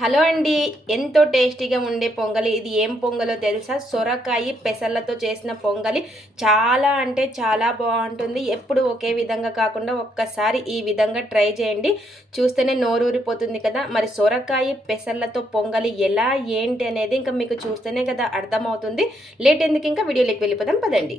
Hello అండి. ఎంతో టేస్టీగా ఉండే పొంగలి. ఇది ఏం పొంగలో తెలుసా? సొరకాయ పెసర్లతో చేసిన పొంగలి. చాలా అంటే చాలా బాగుంటుంది. ఎప్పుడు ఒకే విధంగా కాకుండా ఒక్కసారి ఈ విధంగా ట్రై చేయండి. చూస్తేనే నోరూరిపోతుంది కదా. మరి సొరకాయ పెసర్లతో పొంగలి ఎలా ఏంటి అనేది ఇంకా మీకు చూస్తేనే కదా అర్థమవుతుంది. లేట్ ఎందుకు ఇంకా వీడియోలోకి వెళ్ళిపోదాం. పదండి.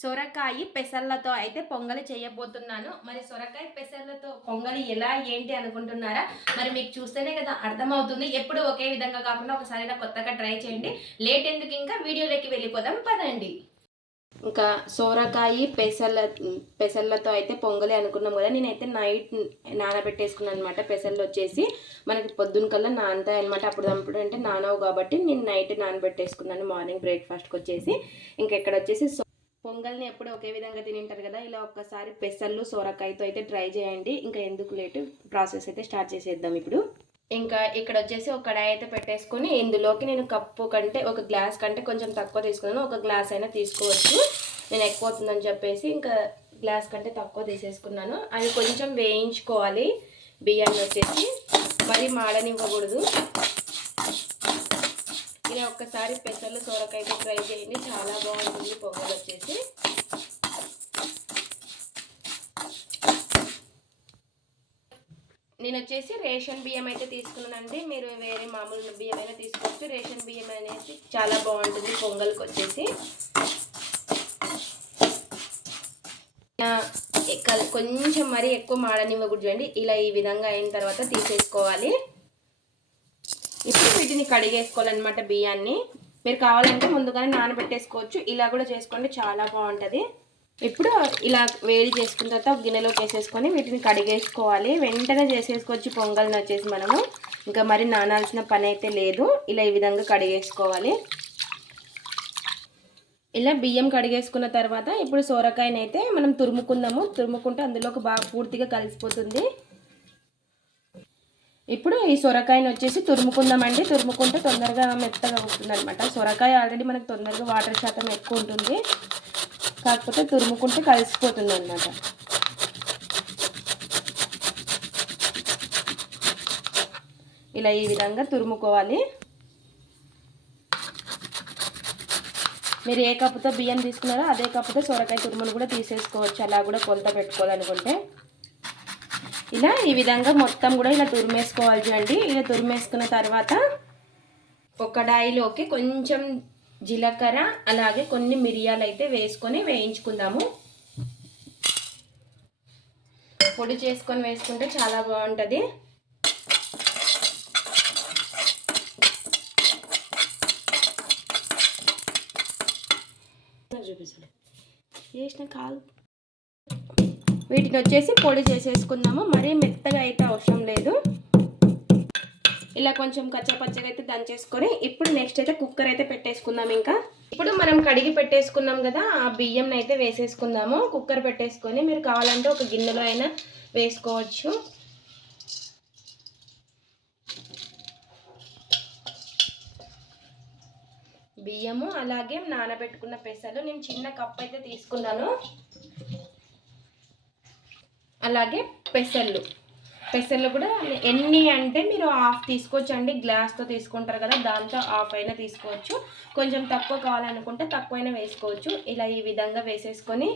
సొరకాయ పెసర్లతో అయితే పొంగలి చేయబోతున్నాను. మరి సొరకాయ పెసర్లతో పొంగలి ఎలా ఏంటి అనుకుంటున్నారా? మరి మీకు చూస్తేనే కదా అర్థమవుతుంది. ఎప్పుడు ఒకే విధంగా కాకుండా ఒకసారి ఇలా కొత్తగా ట్రై చేయండి. లేట్ ఎందుకు ఇంకా? వీడియోలోకి వెళ్ళిపోదాం. పదండి. ఇంకా సోరకాయ పెసర్ల పెసర్లతో అయితే పొంగలి అనుకున్నాం కదా. నేనైతే నైట్ నానబెట్టేసుకున్నాను అనమాట పెసర్లు వచ్చేసి. మనకి పొద్దున్న కల్లా నానతాయి అనమాట అప్పుడు అప్పుడు అంటే నానవు కాబట్టి నేను నైట్ నానబెట్టేసుకున్నాను మార్నింగ్ బ్రేక్ఫాస్ట్కి వచ్చేసి. ఇంకా ఇక్కడ వచ్చేసి పొంగల్ని ఎప్పుడు ఒకే విధంగా తినింటారు కదా ఇలా ఒక్కసారి పెసర్లు సొరకాయతో అయితే ట్రై చేయండి. ఇంకా ఎందుకు లేటు? ప్రాసెస్ అయితే స్టార్ట్ చేసేద్దాం ఇప్పుడు. ఇంకా ఇక్కడ వచ్చేసి ఒక కడాయి అయితే పెట్టేసుకొని ఇందులోకి నేను కప్పు కంటే ఒక గ్లాస్ కంటే కొంచెం తక్కువ తీసుకున్నాను. ఒక గ్లాస్ అయినా తీసుకోవచ్చు. నేను ఎక్కువ అవుతుందని చెప్పేసి ఇంకా గ్లాస్ కంటే తక్కువ తీసేసుకున్నాను. అవి కొంచెం వేయించుకోవాలి. బియ్యాన్ని వచ్చేసి మరి మాడనివ్వకూడదు. ఇలా ఒక్కసారి పెసలు సోరకాయతో ట్రై చేయండి. చాలా బాగుంటుంది పొంగల్ వచ్చేసి. నేను వచ్చేసి రేషన్ బియ్యం అయితే తీసుకున్నానండి. మీరు వేరే మామూలు బియ్యం అయినా తీసుకోవచ్చు. రేషన్ బియ్యం అనేసి చాలా బాగుంటుంది పొంగల్కి వచ్చేసి. కొంచెం మరీ ఎక్కువ మాడనివ్వకూడదు చూడండి. ఇలా ఈ విధంగా అయిన తర్వాత తీసేసుకోవాలి. వీటిని కడిగేసుకోవాలన్నమాట బియ్యాన్ని. మీరు కావాలంటే ముందుగానే నానబెట్టేసుకోవచ్చు. ఇలా కూడా చేసుకోండి చాలా బాగుంటుంది. ఇప్పుడు ఇలా వేడి చేసుకున్న తర్వాత గిన్నెలోకి వేసేసుకొని వీటిని కడిగేసుకోవాలి. వెంటనే చేసేసుకోవచ్చు పొంగల్ని వచ్చేసి మనము. ఇంకా మరి నానాల్సిన పని అయితే లేదు. ఇలా ఈ విధంగా కడిగేసుకోవాలి. ఇలా బియ్యం కడిగేసుకున్న తర్వాత ఇప్పుడు సోరకాయనైతే మనం తురుముకుందాము. తురుముకుంటే అందులోకి బాగా పూర్తిగా కలిసిపోతుంది. ఇప్పుడు ఈ సొరకాయని వచ్చేసి తురుముకుందామండి. తురుముకుంటే తొందరగా మెత్తగా అవుతుంది అనమాట సొరకాయ ఆల్రెడీ మనకు తొందరగా వాటర్ శాతం ఎక్కువ ఉంటుంది. కాకపోతే తురుముకుంటే కలిసిపోతుంది అనమాట ఇలా ఈ విధంగా తురుముకోవాలి. మీరు ఏ కప్పుతో బియ్యం తీసుకున్నారో అదే కప్పుతో సొరకాయ తురుమును కూడా తీసేసుకోవచ్చు. అలా కూడా కొలత పెట్టుకోవాలనుకుంటే. ఇలా ఈ విధంగా మొత్తం కూడా ఇలా తురిమేసుకోవాలి చూడండి. ఇలా తురిమేసుకున్న తర్వాత ఒక కడాయిలోకి కొంచెం జీలకర్ర అలాగే కొన్ని మిరియాలు అయితే వేసుకొని వేయించుకుందాము. పొడి చేసుకొని వేసుకుంటే చాలా బాగుంటుంది. చూపిస్తాను వేసిన కాదు. వీటిని వచ్చేసి పొడి చేసేసుకుందాము. మరీ మెత్తగా అయితే అవసరం లేదు. ఇలా కొంచెం కచ్చపచ్చగా అయితే దంచేసుకొని ఇప్పుడు నెక్స్ట్ అయితే కుక్కర్ అయితే పెట్టేసుకుందాం ఇంకా. ఇప్పుడు మనం కడిగి పెట్టేసుకున్నాం కదా ఆ బియ్యం అయితే వేసేసుకుందాము. కుక్కర్ పెట్టేసుకొని మీరు కావాలంటే ఒక గిన్నెలో అయినా వేసుకోవచ్చు. బియ్యము అలాగే నానబెట్టుకున్న పెసలు నేను చిన్న కప్ అయితే తీసుకున్నాను. అలాగే పెసళ్ళు పెసర్లు కూడా ఎన్ని అంటే మీరు హాఫ్ తీసుకోవచ్చు అండి గ్లాస్తో తీసుకుంటారు కదా దాంతో హాఫ్ అయినా తీసుకోవచ్చు. కొంచెం తక్కువ కావాలనుకుంటే తక్కువైనా వేసుకోవచ్చు. ఇలా ఈ విధంగా వేసేసుకొని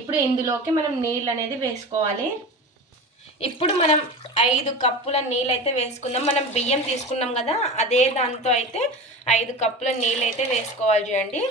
ఇప్పుడు ఇందులోకి మనం నీళ్ళు అనేది వేసుకోవాలి. ఇప్పుడు మనం ఐదు కప్పుల నీళ్ళు అయితే వేసుకుందాం. మనం బియ్యం తీసుకున్నాం కదా అదే దాంతో అయితే ఐదు కప్పుల నీళ్ళు అయితే వేసుకోవాలి చూడండి.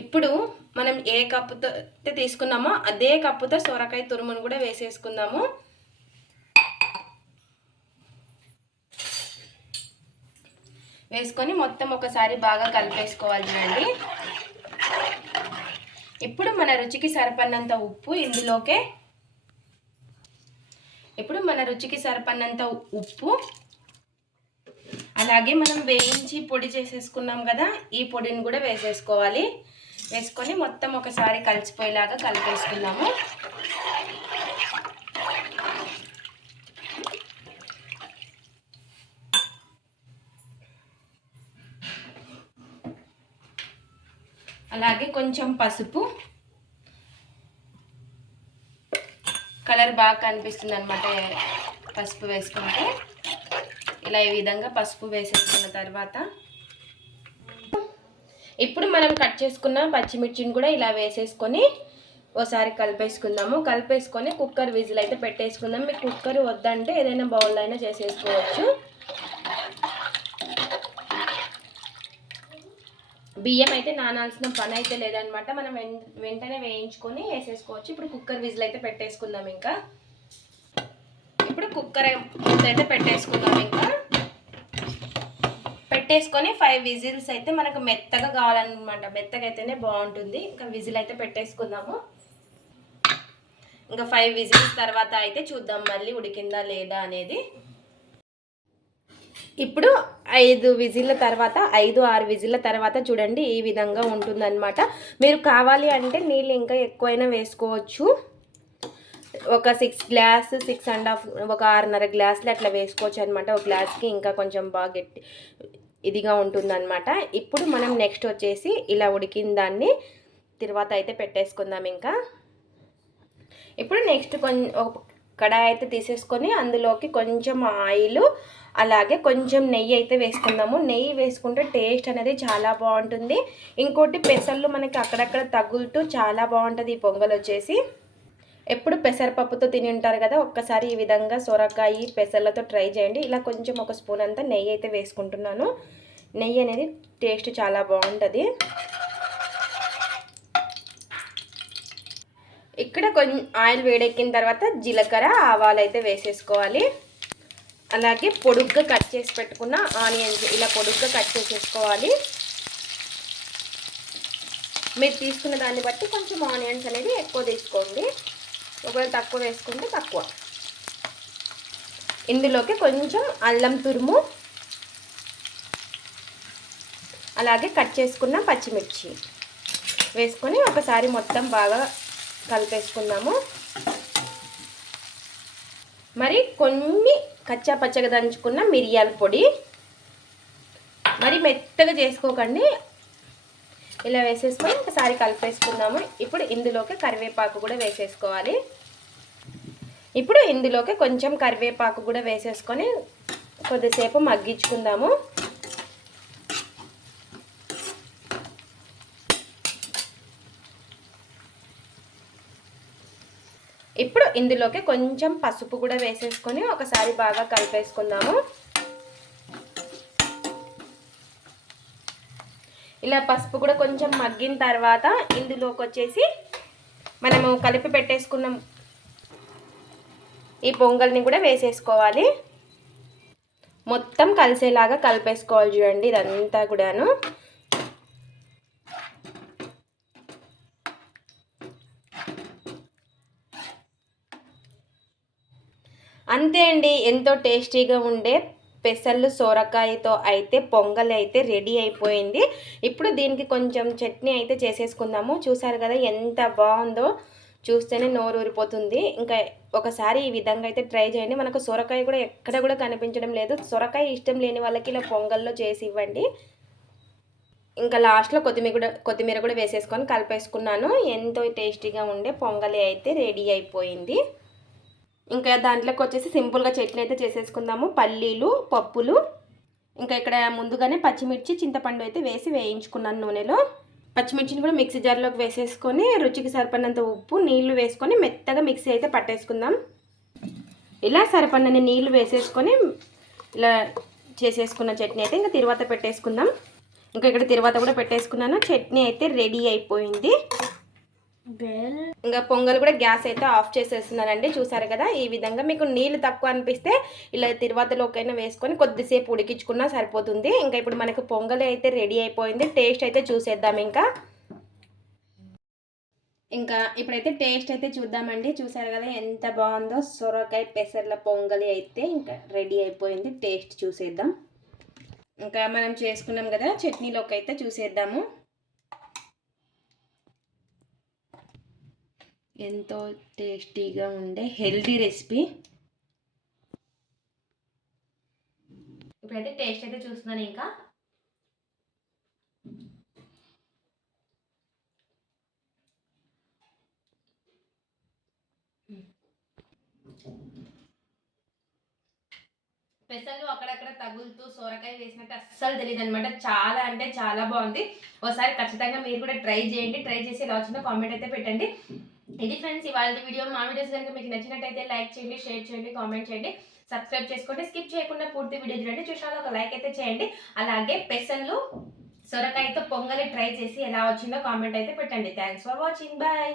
ఇప్పుడు మనం ఏ కప్పుతో అయితే తీసుకున్నామో అదే కప్పుతో సొరకాయ తురుమును కూడా వేసేసుకుందాము. వేసుకొని మొత్తం ఒకసారి బాగా కలిపేసుకోవాలి చూడండి. ఇప్పుడు మన రుచికి సరిపడినంత ఉప్పు ఇందులోకే ఇప్పుడు మన రుచికి సరిపడినంత ఉప్పు. అలాగే మనం వేయించి పొడి చేసేసుకున్నాం కదా ఈ పొడిని కూడా వేసేసుకోవాలి. వేసుకొని మొత్తం ఒకసారి కలిసిపోయేలాగా కలిపేసుకున్నాము అలాగే కొంచెం పసుపు. కలర్ బాగా కనిపిస్తుంది అనమాట పసుపు వేసుకుంటే. ఇలా ఈ విధంగా పసుపు వేసేసుకున్న తర్వాత ఇప్పుడు మనం కట్ చేసుకున్న పచ్చిమిర్చిని కూడా ఇలా వేసేసుకొని ఓసారి కలిపేసుకుందాము. కలిపేసుకొని కుక్కర్ విజిల్ అయితే పెట్టేసుకుందాం. మీకు కుక్కర్ వద్దంటే ఏదైనా బౌల్ అయినా చేసేసుకోవచ్చు. బియ్యం అయితే నానాల్సిన పని అయితే లేదనమాట. మనం వెంటనే వేయించుకొని వేసేసుకోవచ్చు. ఇప్పుడు కుక్కర్ విజిల్ అయితే పెట్టేసుకుందాం ఇంకా. ఇప్పుడు కుక్కర్ అయితే పెట్టేసుకుందాం ఇంకా. పెట్టేసుకొని ఫైవ్ విజిల్స్ అయితే మనకు మెత్తగా కావాలన్నమాట మెత్తగా అయితేనే బాగుంటుంది. ఇంకా విజిల్ అయితే పెట్టేసుకుందాము. ఇంకా ఫైవ్ విజిల్స్ తర్వాత అయితే చూద్దాం మళ్ళీ ఉడికిందా లేదా అనేది. ఇప్పుడు ఐదు విజిల్ల తర్వాత ఐదు ఆరు విజిల్ల తర్వాత చూడండి ఈ విధంగా ఉంటుందన్నమాట. మీరు కావాలి అంటే నీళ్ళు ఇంకా ఎక్కువైనా వేసుకోవచ్చు. ఒక six glass six and half ఒక ఆరున్నర గ్లాసులు అట్లా వేసుకోవచ్చు అనమాట ఒక గ్లాస్కి ఇంకా కొంచెం బాగా గట్టి ఇదిగా ఉంటుందన్నమాట. ఇప్పుడు మనం నెక్స్ట్ వచ్చేసి ఇలా ఉడికిన దాన్ని తర్వాత అయితే పెట్టేసుకుందాం ఇంకా. ఇప్పుడు నెక్స్ట్ కొంచెం కడాయి అయితే తీసేసుకొని అందులోకి కొంచెం ఆయిల్ అలాగే కొంచెం నెయ్యి అయితే వేసుకుందాము. నెయ్యి వేసుకుంటే టేస్ట్ అనేది చాలా బాగుంటుంది. ఇంకోటి పెసర్లు మనకి అక్కడక్కడ తగులుతూ చాలా బాగుంటుంది ఈ పొంగల్ వచ్చేసి. ఎప్పుడు పెసరపప్పుతో తిని ఉంటారు కదా ఒక్కసారి ఈ విధంగా సొరకాయ పెసర్లతో ట్రై చేయండి. ఇలా కొంచెం ఒక స్పూన్ అంతా నెయ్యి అయితే వేసుకుంటున్నాను. నెయ్యి అనేది టేస్ట్ చాలా బాగుంటుంది. ఇక్కడ కొంచెం ఆయిల్ వేడెక్కిన తర్వాత జీలకర్ర ఆవాలు అయితే వేసేసుకోవాలి. అలాగే పొడుగ్గా కట్ చేసి పెట్టుకున్న ఆనియన్స్ ఇలా పొడుగ్గా కట్ చేసేసుకోవాలి. మీరు తీసుకున్న దాన్ని బట్టి కొంచెం ఆనియన్స్ అనేది ఎక్కువ తీసుకోండి. ఒకవేళ తక్కువ వేసుకుంటే తక్కువ. ఇందులోకి కొంచెం అల్లం తురుము అలాగే కట్ చేసుకున్న పచ్చిమిర్చి వేసుకొని ఒకసారి మొత్తం బాగా కలిపేసుకుందాము. మరి కొన్ని కచ్చా పచ్చగా దంచుకున్న మిరియాల పొడి. మరి మెత్తగా చేసుకోకండి. ఇలా వేసేసుకొని ఒకసారి కలిపేసుకుందాము. ఇప్పుడు ఇందులోకి కరివేపాకు కూడా వేసేసుకోవాలి. ఇప్పుడు ఇందులోకి కొంచెం కరివేపాకు కూడా వేసేసుకొని కొద్దిసేపు మగ్గించుకుందాము. ఇప్పుడు ఇందులోకి కొంచెం పసుపు కూడా వేసేసుకొని ఒకసారి బాగా కలిపేసుకుందాము. ఇలా పసుపు కూడా కొంచెం మగ్గిన తర్వాత ఇందులోకి వచ్చేసి మనము కలిపి పెట్టేసుకున్నాం. ఈ పొంగల్ని కూడా వేసేసుకోవాలి. మొత్తం కలిసేలాగా కలిపేసుకోవాలి చూడండి ఇదంతా కూడాను. అంతే అండి. ఎంతో టేస్టీగా ఉండే పెసలు సోరకాయతో అయితే పొంగల్ అయితే రెడీ అయిపోయింది. ఇప్పుడు దీనికి కొంచెం చట్నీ అయితే చేసేసుకుందాము. చూసారు కదా ఎంత బాగుందో. చూస్తేనే నోరు ఊరిపోతుంది ఇంకా ఒకసారి ఈ విధంగా అయితే ట్రై చేయండి. మనకు సొరకాయ కూడా ఎక్కడ కూడా కనిపించడం లేదు. సొరకాయ ఇష్టం లేని వాళ్ళకి ఇలా పొంగల్లో చేసి ఇవ్వండి. ఇంకా లాస్ట్లో కొత్తిమీర కూడా కొత్తిమీర కూడా వేసేసుకొని కలిపేసుకున్నాను. ఎంతో టేస్టీగా ఉండే పొంగలి అయితే రెడీ అయిపోయింది. ఇంకా దాంట్లోకి వచ్చేసి సింపుల్గా చట్నీ అయితే చేసేసుకుందాము. పల్లీలు పప్పులు. ఇంకా ఇక్కడ ముందుగానే పచ్చిమిర్చి చింతపండు అయితే వేసి వేయించుకున్నాను నూనెలో. పచ్చిమిర్చిని కూడా మిక్సీ జార్లోకి వేసేసుకొని రుచికి సరిపడినంత ఉప్పు నీళ్ళు వేసుకొని మెత్తగా మిక్సీ అయితే పట్టేసుకుందాం. ఇలా సరిపడిన నీళ్ళు వేసేసుకొని ఇలా చేసేసుకున్న చట్నీ అయితే ఇంకా తర్వాత పెట్టేసుకుందాం. ఇంకా ఇక్కడ తర్వాత కూడా పెట్టేసుకున్నాను. చట్నీ అయితే రెడీ అయిపోయింది. ఇంకా పొంగల్ కూడా గ్యాస్ అయితే ఆఫ్ చేసేస్తున్నానండి చూసారు కదా? ఈ విధంగా మీకు నీళ్ళు తక్కువ అనిపిస్తే ఇలా తిరువాతలోకైనా వేసుకొని కొద్దిసేపు ఉడికించుకున్నా సరిపోతుంది. ఇంకా ఇప్పుడు మనకు పొంగల్ అయితే రెడీ అయిపోయింది. టేస్ట్ అయితే చూసేద్దాం ఇంకా. ఇంకా ఇప్పుడైతే టేస్ట్ అయితే చూద్దామండి. చూసారు కదా ఎంత బాగుందో? సొరకాయ పెసర్ల పొంగలి అయితే ఇంకా రెడీ అయిపోయింది. టేస్ట్ చూసేద్దాం. ఇంకా మనం చేసుకున్నాం కదా చట్నీలోకి అయితే చూసేద్దాము. ఎంతో టేస్టీగా ఉండే హెల్దీ రెసిపీ. ఇప్పుడైతే టేస్ట్ అయితే చూస్తున్నాను ఇంకా. పెసలు అక్కడక్కడ తగులుతూ సొరకాయ వేసినట్టు అస్సలు తెలియదు అనమాట చాలా అంటే చాలా బాగుంది. ఒకసారి ఖచ్చితంగా మీరు కూడా ట్రై చేయండి. ట్రై చేసి ఎలా వచ్చిందో కామెంట్ అయితే పెట్టండి. ఇది ఫ్రెండ్స్ ఇవాళ వీడియో మా వీడియోస్ కనుక మీకు నచ్చినట్టయితే లైక్ చేయండి షేర్ చేయండి కామెంట్ చేయండి సబ్స్క్రైబ్ చేసుకోండి. స్కిప్ చేయకుండా పూర్తి వీడియో చూడండి. చూసాక ఒక లైక్ అయితే చేయండి. అలాగే పెసలు సొరకాయతో పొంగలి ట్రై చేసి ఎలా వచ్చిందో కామెంట్ అయితే పెట్టండి. Thanks for watching bye